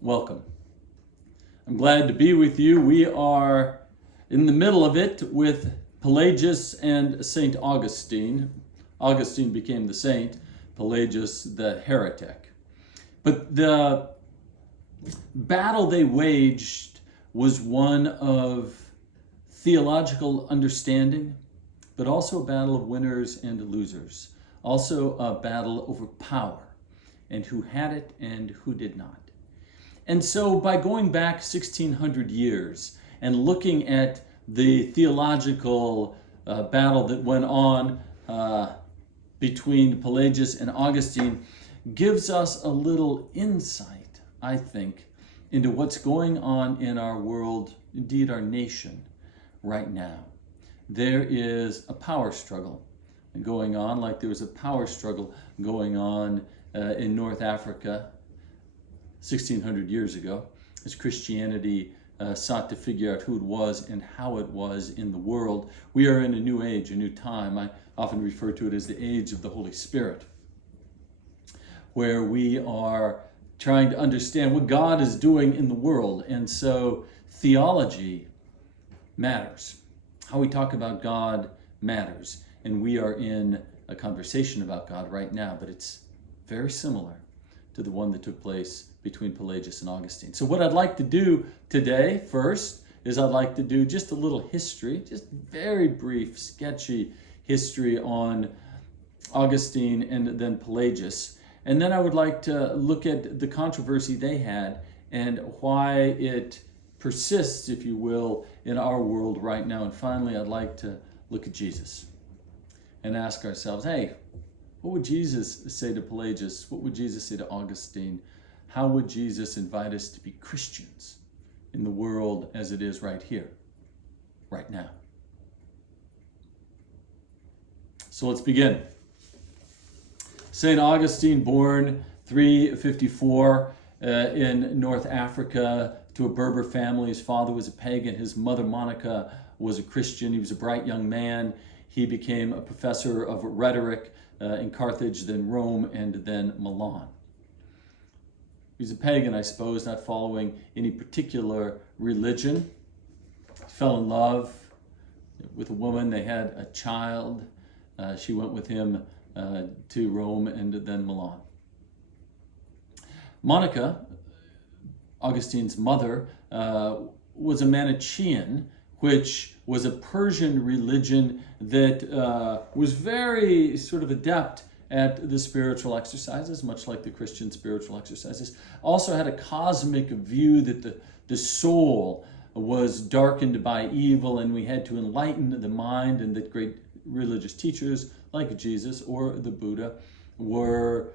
Welcome. I'm glad to be with you. We are in the middle of it with Pelagius and St. Augustine. Augustine became the saint, Pelagius the heretic. But the battle they waged was one of theological understanding, but also a battle of winners and losers. Also a battle over power and who had it and who did not. And so by going back 1600 years and looking at the theological battle that went on between Pelagius and Augustine gives us a little insight, I think, into what's going on in our world, indeed our nation, right now. There is a power struggle going on, like there was a power struggle going on in North Africa 1600 years ago, as Christianity sought to figure out who it was and how it was in the world. We are in a new age, a new time. I often refer to it as the age of the Holy Spirit, where we are trying to understand what God is doing in the world. And so theology matters. How we talk about God matters. And we are in a conversation about God right now, but it's very similar to the one that took place between Pelagius and Augustine. So what I'd like to do today, first, is I'd like to do just a little history, just very brief, sketchy history on Augustine and then Pelagius. And then I would like to look at the controversy they had and why it persists, if you will, in our world right now. And finally, I'd like to look at Jesus and ask ourselves, hey, what would Jesus say to Pelagius? What would Jesus say to Augustine? How would Jesus invite us to be Christians in the world as it is right here, right now? So let's begin. St. Augustine, born 354 in North Africa to a Berber family. His father was a pagan. His mother, Monica, was a Christian. He was a bright young man. He became a professor of rhetoric in Carthage, then Rome, and then Milan. He was a pagan, I suppose, not following any particular religion. He fell in love with a woman. They had a child. She went with him to Rome and then Milan. Monica, Augustine's mother, was a Manichaean, which was a Persian religion that was very sort of adept at the spiritual exercises, much like the Christian spiritual exercises. Also had a cosmic view that the soul was darkened by evil and we had to enlighten the mind, and that great religious teachers like Jesus or the Buddha were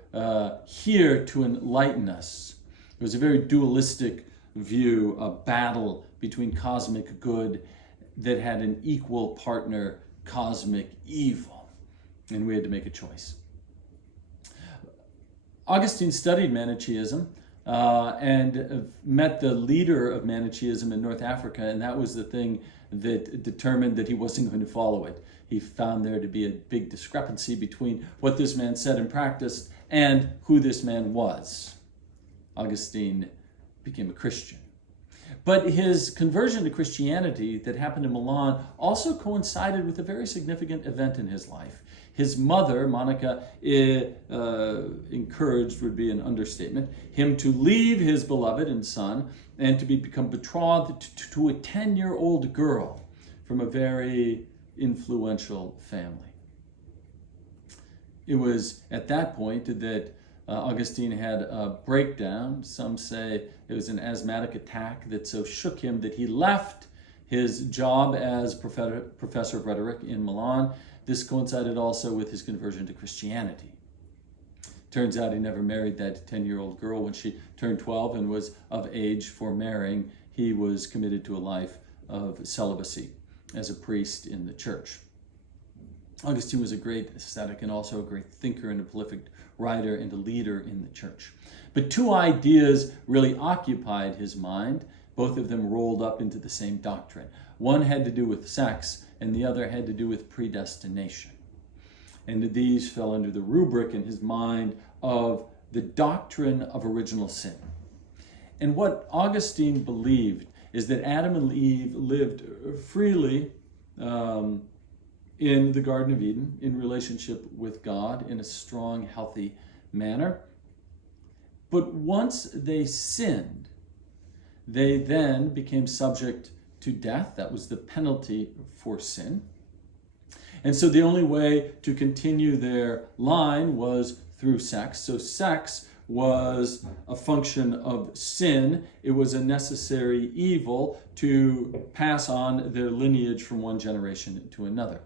here to enlighten us. It was a very dualistic view, a battle between cosmic good that had an equal partner, cosmic evil. And we had to make a choice. Augustine studied Manichaeism and met the leader of Manichaeism in North Africa, and that was the thing that determined that he wasn't going to follow it. He found there to be a big discrepancy between what this man said and practiced and who this man was. Augustine became a Christian. But his conversion to Christianity that happened in Milan also coincided with a very significant event in his life. His mother, Monica, encouraged, would be an understatement, him to leave his beloved and son and to become betrothed to a 10-year-old girl from a very influential family. It was at that point that Augustine had a breakdown. Some say it was an asthmatic attack that so shook him that he left his job as professor of rhetoric in Milan. This coincided also with his conversion to Christianity. Turns out he never married that 10-year-old girl. When she turned 12 and was of age for marrying, he was committed to a life of celibacy as a priest in the church. Augustine was a great ascetic and also a great thinker and a prolific writer and a leader in the church. But two ideas really occupied his mind. Both of them rolled up into the same doctrine. One had to do with sex, and the other had to do with predestination. And these fell under the rubric in his mind of the doctrine of original sin. And what Augustine believed is that Adam and Eve lived freely in the Garden of Eden, in relationship with God, in a strong, healthy manner. But once they sinned, they then became subject to death. That was the penalty for sin. And so the only way to continue their line was through sex. So sex was a function of sin. It was a necessary evil to pass on their lineage from one generation to another.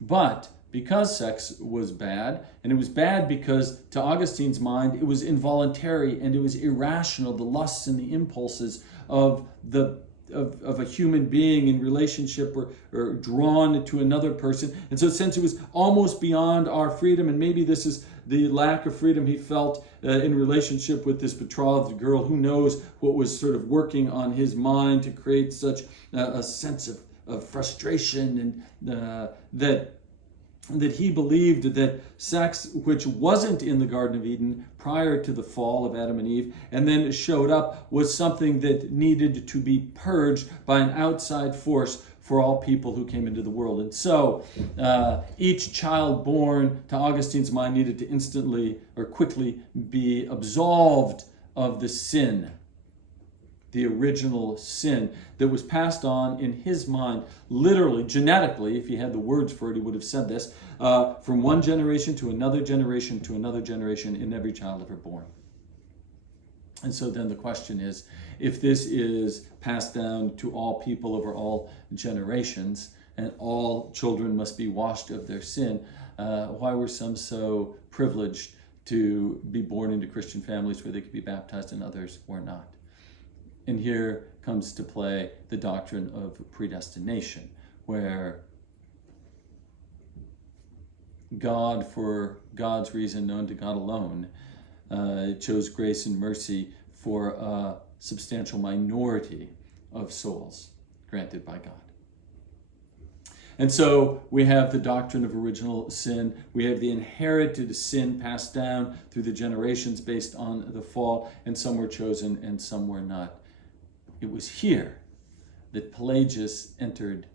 But because sex was bad, and it was bad because, to Augustine's mind, it was involuntary and it was irrational, the lusts and the impulses of a human being in relationship or drawn to another person. And so since it was almost beyond our freedom, and maybe this is the lack of freedom he felt in relationship with this betrothed girl, who knows what was sort of working on his mind to create such a sense of frustration, and that he believed that sex, which wasn't in the Garden of Eden prior to the fall of Adam and Eve, and then showed up, was something that needed to be purged by an outside force for all people who came into the world. And so each child born, to Augustine's mind, needed to instantly or quickly be absolved of the sin, the original sin that was passed on in his mind, literally, genetically. If he had the words for it, he would have said this, from one generation to another generation to another generation in every child ever born. And so then the question is, if this is passed down to all people over all generations, and all children must be washed of their sin, why were some so privileged to be born into Christian families where they could be baptized and others were not? And here comes to play the doctrine of predestination, where God, for God's reason known to God alone, chose grace and mercy for a substantial minority of souls granted by God. And so we have the doctrine of original sin. We have the inherited sin passed down through the generations based on the fall, and some were chosen and some were not. It was here that Pelagius entered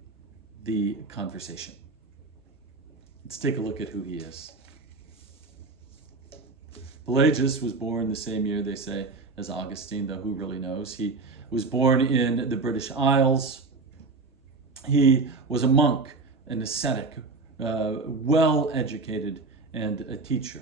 the conversation. Let's take a look at who he is. Pelagius was born the same year, they say, as Augustine, though who really knows? He was born in the British Isles. He was a monk, an ascetic, well-educated, and a teacher.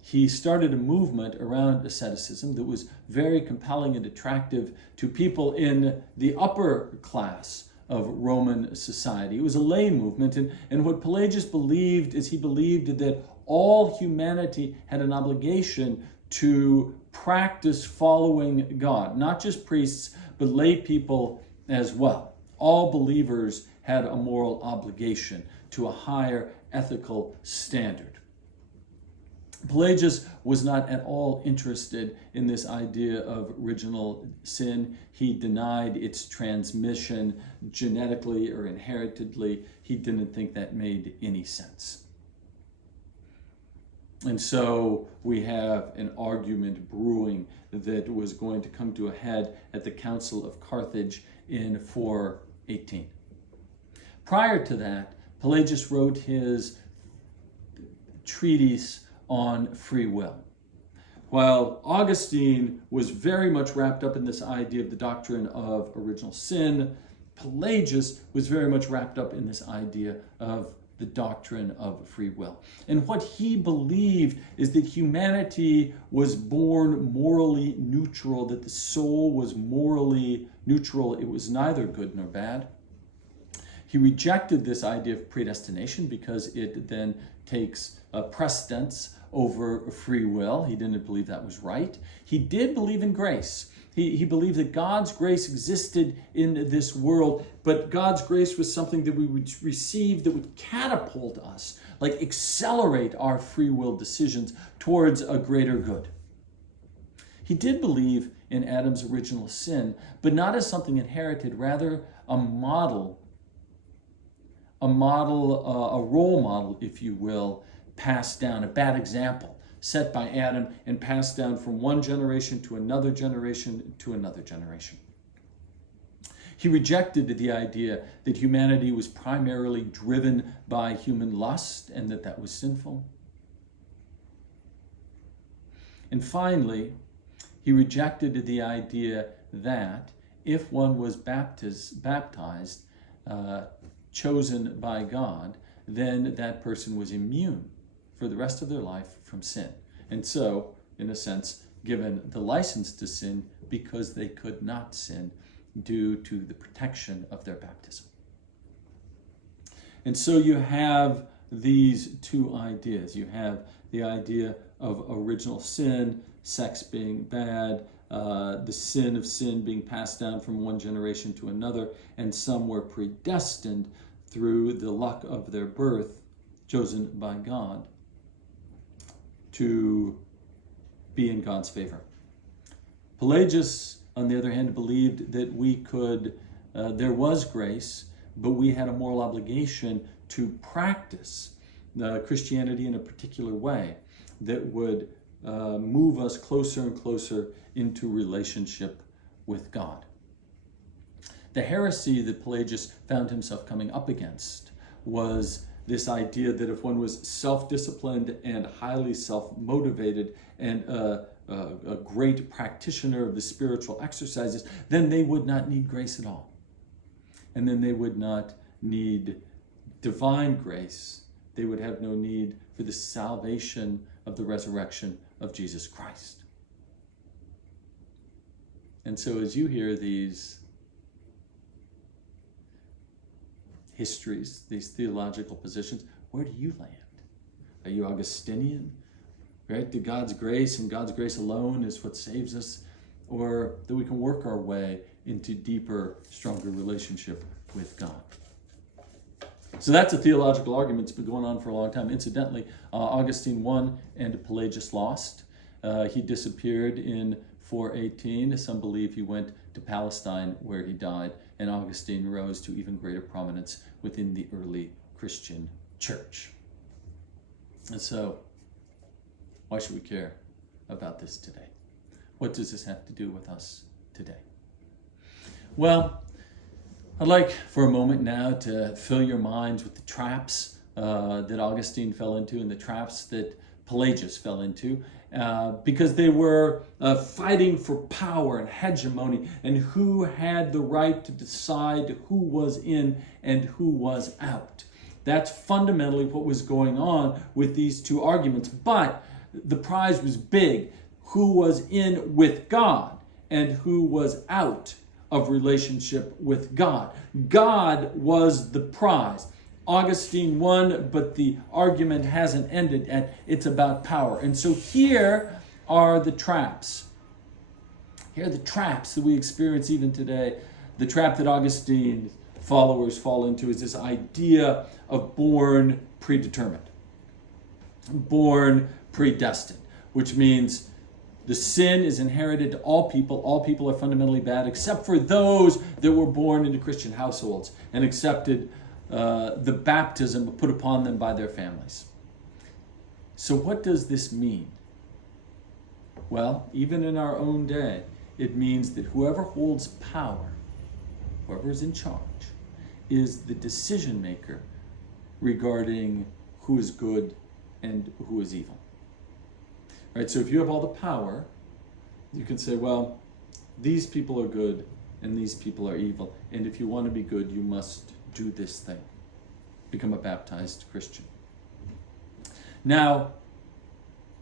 He started a movement around asceticism that was very compelling and attractive to people in the upper class of Roman society. It was a lay movement, and what Pelagius believed is he believed that all humanity had an obligation to practice following God, not just priests, but lay people as well. All believers had a moral obligation to a higher ethical standard. Pelagius was not at all interested in this idea of original sin. He denied its transmission genetically or inheritedly. He didn't think that made any sense. And so we have an argument brewing that was going to come to a head at the Council of Carthage in 418. Prior to that, Pelagius wrote his treatise on free will. While Augustine was very much wrapped up in this idea of the doctrine of original sin, Pelagius was very much wrapped up in this idea of the doctrine of free will. And what he believed is that humanity was born morally neutral, that the soul was morally neutral. It was neither good nor bad. He rejected this idea of predestination because it then takes precedence over free will. He didn't believe that was right. He did believe in grace. He believed that God's grace existed in this world, but God's grace was something that we would receive that would catapult us, like accelerate our free will decisions towards a greater good. He did believe in Adam's original sin, but not as something inherited, rather a role model, if you will, passed down, a bad example set by Adam and passed down from one generation to another generation to another generation. He rejected the idea that humanity was primarily driven by human lust and that was sinful. And finally, he rejected the idea that if one was baptized, chosen by God, then that person was immune for the rest of their life from sin. And so, in a sense, given the license to sin because they could not sin due to the protection of their baptism. And so you have these two ideas. You have the idea of original sin, sex being bad, the sin of sin being passed down from one generation to another, and some were predestined through the luck of their birth, chosen by God, to be in God's favor. Pelagius, on the other hand, believed that we could, there was grace, but we had a moral obligation to practice Christianity in a particular way that would move us closer and closer into relationship with God. The heresy that Pelagius found himself coming up against was this idea that if one was self-disciplined and highly self-motivated and a great practitioner of the spiritual exercises, then they would not need grace at all. And then they would not need divine grace. They would have no need for the salvation of the resurrection of Jesus Christ. And so as you hear these histories, these theological positions, where do you land? Are you Augustinian? Right? That God's grace and God's grace alone is what saves us? Or that we can work our way into deeper, stronger relationship with God? So that's a theological argument that's been going on for a long time. Incidentally, Augustine won and Pelagius lost. He disappeared in 418. Some believe he went to Palestine where he died, and Augustine rose to even greater prominence within the early Christian church. And so, why should we care about this today? What does this have to do with us today? Well, I'd like for a moment now to fill your minds with the traps that Augustine fell into and the traps that Pelagius fell into, because they were fighting for power and hegemony and who had the right to decide who was in and who was out. That's fundamentally what was going on with these two arguments. But the prize was big. Who was in with God and who was out of relationship with God. God was the prize. Augustine won, but the argument hasn't ended yet. It's about power. And so here are the traps. Here are the traps that we experience even today. The trap that Augustine's followers fall into is this idea of born predetermined, born predestined, which means the sin is inherited to all people. All people are fundamentally bad, except for those that were born into Christian households and accepted the baptism put upon them by their families. So what does this mean? Well, even in our own day, it means that whoever holds power, whoever is in charge, is the decision maker regarding who is good and who is evil. Right? So if you have all the power, you can say, well, these people are good and these people are evil. And if you want to be good, you must do this thing. Become a baptized Christian. Now,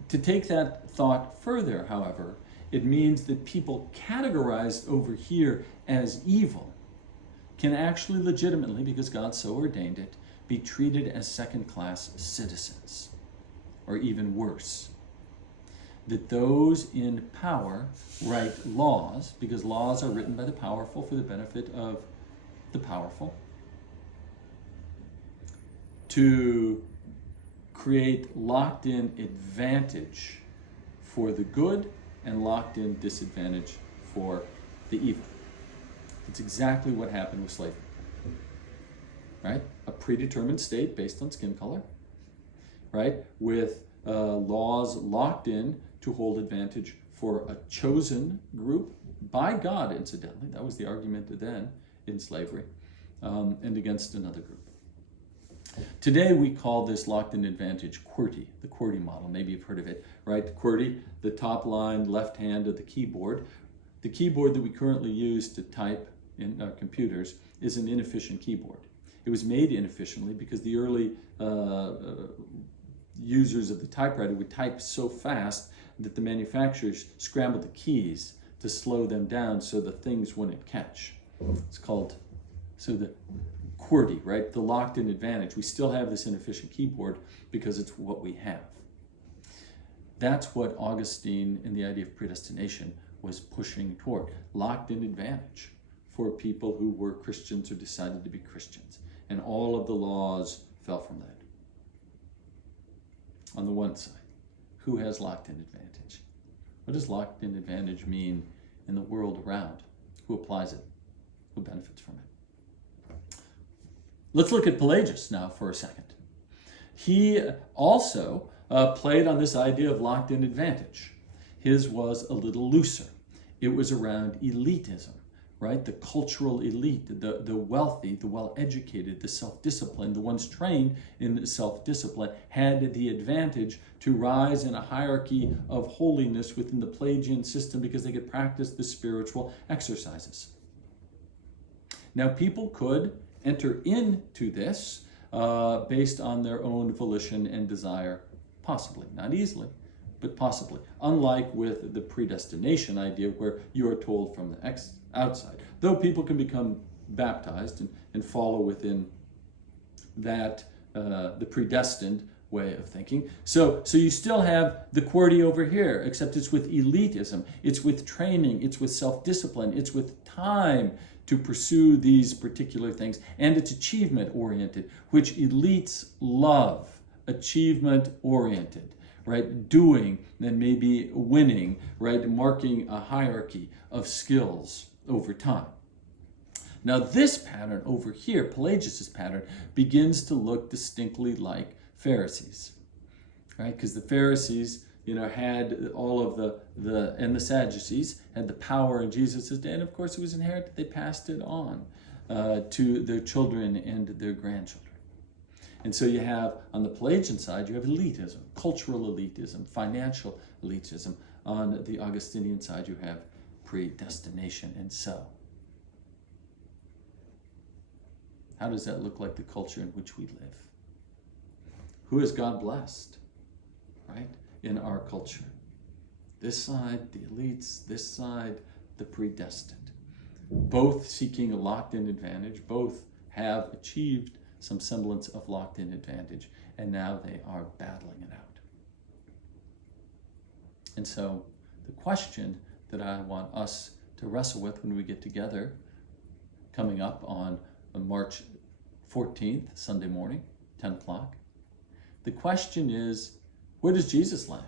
to take that thought further, however, it means that people categorized over here as evil can actually legitimately, because God so ordained it, be treated as second-class citizens, or even worse. That those in power write laws, because laws are written by the powerful for the benefit of the powerful, to create locked-in advantage for the good and locked-in disadvantage for the evil. It's exactly what happened with slavery. Right? A predetermined state based on skin color, right? With laws locked in to hold advantage for a chosen group, by God incidentally, that was the argument then in slavery, and against another group. Today we call this locked-in advantage QWERTY, the QWERTY model. Maybe you've heard of it, right? QWERTY, the top line, left hand of the keyboard. The keyboard that we currently use to type in our computers is an inefficient keyboard. It was made inefficiently because the early users of the typewriter would type so fast that the manufacturers scrambled the keys to slow them down so the things wouldn't catch. It's called, so the QWERTY, right? The locked-in advantage. We still have this inefficient keyboard because it's what we have. That's what Augustine in the idea of predestination was pushing toward. Locked-in advantage for people who were Christians or decided to be Christians. And all of the laws fell from that. On the one side, who has locked-in advantage? What does locked-in advantage mean in the world around? Who applies it? Who benefits from it? Let's look at Pelagius now for a second. He also played on this idea of locked-in advantage. His was a little looser. It was around elitism, right? The cultural elite, the wealthy, the well-educated, the self-disciplined, the ones trained in self-discipline had the advantage to rise in a hierarchy of holiness within the Pelagian system because they could practice the spiritual exercises. Now, people could enter into this based on their own volition and desire, possibly, not easily, but possibly. Unlike with the predestination idea where you are told from the outside. Though people can become baptized and follow within that, the predestined way of thinking. So you still have the QWERTY over here, except it's with elitism, it's with training, it's with self-discipline, it's with time to pursue these particular things, and it's achievement-oriented, which elites love, achievement-oriented, right? Doing and maybe winning, right? Marking a hierarchy of skills over time. Now this pattern over here, Pelagius' pattern, begins to look distinctly like Pharisees, right? Because the Pharisees, had all of and the Sadducees had the power in Jesus' day, and of course it was inherited. They passed it on to their children and their grandchildren. And so you have, on the Pelagian side, you have elitism, cultural elitism, financial elitism. On the Augustinian side, you have predestination. And so, how does that look like the culture in which we live? Who has God blessed, right, in our culture? This side, the elites, this side, the predestined. Both seeking a locked-in advantage, both have achieved some semblance of locked-in advantage, and now they are battling it out. And so the question that I want us to wrestle with when we get together coming up on March 14th, Sunday morning, 10 o'clock, the question is, where does Jesus land?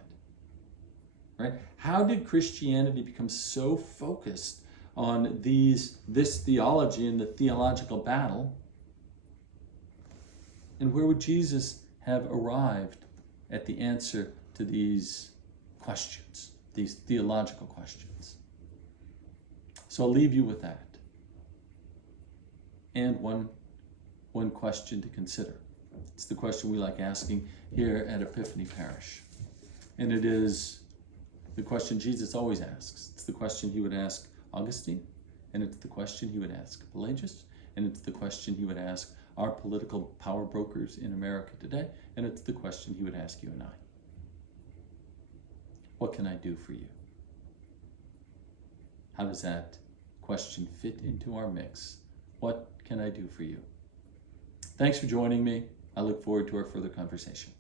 Right? How did Christianity become so focused on this theology and the theological battle? And where would Jesus have arrived at the answer to these questions, these theological questions? So I'll leave you with that. And one question to consider. It's the question we like asking here at Epiphany Parish. And it is the question Jesus always asks. It's the question he would ask Augustine, and it's the question he would ask Pelagius, and it's the question he would ask our political power brokers in America today, and it's the question he would ask you and I. What can I do for you? How does that question fit into our mix? What can I do for you? Thanks for joining me. I look forward to our further conversation.